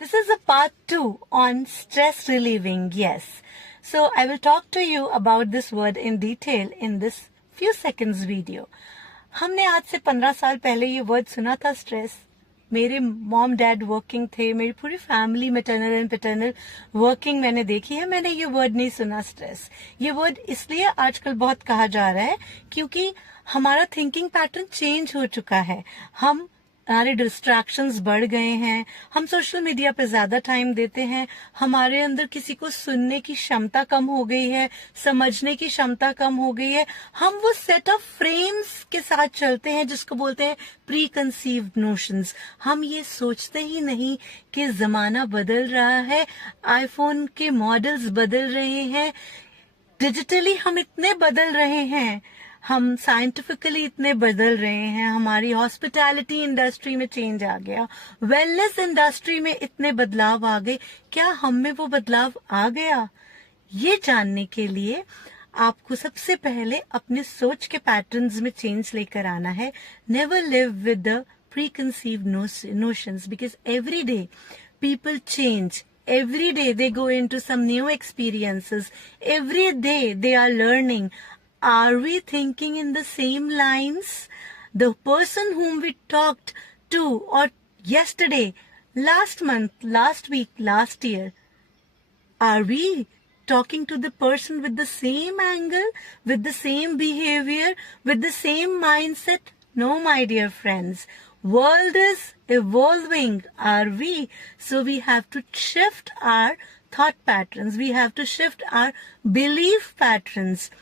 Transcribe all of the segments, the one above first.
This is a part 2 on stress relieving, yes. So I will talk to you about this word in detail in this few seconds video. हमने आज से 15 साल पहले ये word सुना था stress. मेरे मॉम डैड वर्किंग थे, मेरी पूरी family maternal and paternal working मैंने देखी है. मैंने ये वर्ड नहीं सुना स्ट्रेस. ये वर्ड इसलिए आजकल बहुत कहा जा रहा है क्योंकि हमारा थिंकिंग पैटर्न चेंज हो चुका है. हमारे डिस्ट्रैक्शंस बढ़ गए हैं, हम सोशल मीडिया पे ज्यादा टाइम देते हैं, हमारे अंदर किसी को सुनने की क्षमता कम हो गई है, समझने की क्षमता कम हो गई है. हम वो सेट ऑफ फ्रेम्स के साथ चलते हैं जिसको बोलते हैं प्री कंसीव्ड नोशंस. हम ये सोचते ही नहीं कि जमाना बदल रहा है, आईफोन के मॉडल्स बदल रहे हैं, डिजिटली हम इतने बदल रहे हैं, हम साइंटिफिकली इतने बदल रहे हैं, हमारी हॉस्पिटैलिटी इंडस्ट्री में चेंज आ गया, वेलनेस इंडस्ट्री में इतने बदलाव आ गए. क्या हम में वो बदलाव आ गया? ये जानने के लिए आपको सबसे पहले अपने सोच के पैटर्न्स में चेंज लेकर आना है. Never live with the preconceived notions because every day people change. Every day they go into some new experiences. Every day they are learning. Are we thinking in the same lines? The person whom we talked to or yesterday, last month, last week, last year, are we talking to the person with the same angle, with the same behavior, with the same mindset? No, my dear friends. World is evolving, are we? So we have to shift our thought patterns. We have to shift our belief patterns.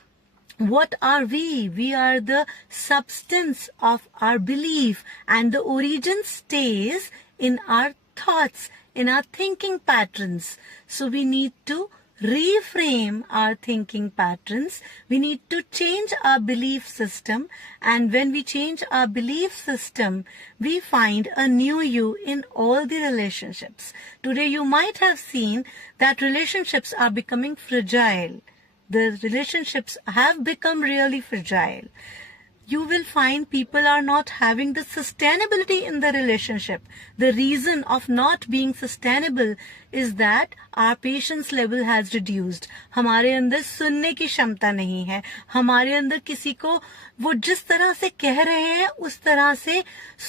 What are we? We are the substance of our belief, and the origin stays in our thoughts, in our thinking patterns. So we need to reframe our thinking patterns. We need to change our belief system, and when we change our belief system, we find a new you in all the relationships. Today you might have seen that relationships are becoming fragile. The relationships have become really fragile. You will find people are not having the sustainability in the relationship. The reason of not being sustainable is that our patience level has reduced. हमारे अंदर सुनने की क्षमता नहीं है. हमारे अंदर किसी को वो जिस तरह से कह रहे हैं उस तरह से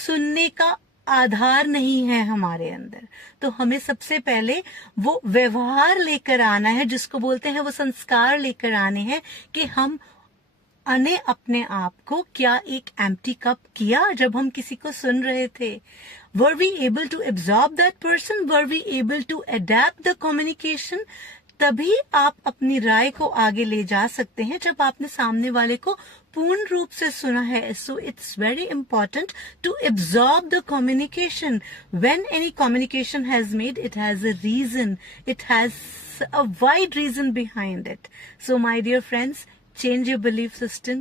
सुनने का आधार नहीं है हमारे अंदर. तो हमें सबसे पहले वो व्यवहार लेकर आना है, जिसको बोलते हैं वो संस्कार लेकर आने हैं कि हम अने अपने आप को क्या एक एम्प्टी कप किया जब हम किसी को सुन रहे थे. Were we able to absorb that person? Were we able to adapt the communication? तभी आप अपनी राय को आगे ले जा सकते हैं जब आपने सामने वाले को पूर्ण रूप से सुना है. So it's very important to absorb the communication. When any communication has made, it has a reason, it has a wide reason behind it. So my dear friends, change your belief system,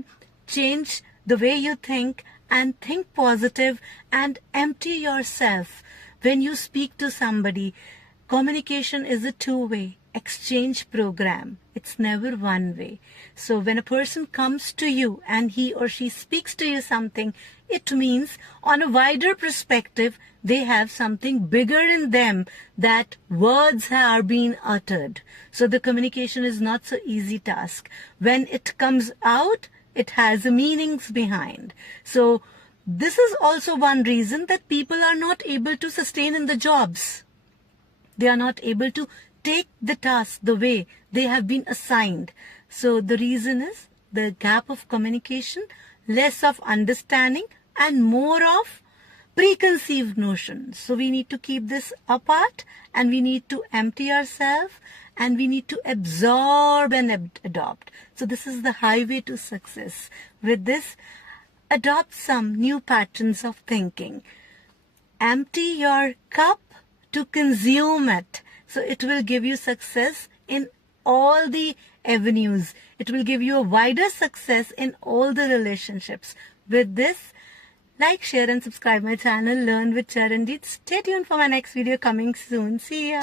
change the way you think, and think positive and empty yourself. When you speak to somebody, communication is a two-way exchange program. It's never one way. So when a person comes to you and he or she speaks to you something, it means on a wider perspective, they have something bigger in them that words are being uttered. So the communication is not so easy task. When it comes out, it has meanings behind. So this is also one reason that people are not able to sustain in the jobs. They are not able to take the task the way they have been assigned. So the reason is the gap of communication, less of understanding, and more of preconceived notions. So we need to keep this apart, and we need to empty ourselves, and we need to absorb and adopt. So this is the highway to success. With this, adopt some new patterns of thinking. Empty your cup to consume it. So it will give you success in all the avenues. It will give you a wider success in all the relationships. With this, like, share and subscribe my channel, Learn with Charanjeet. Stay tuned for my next video coming soon. See ya.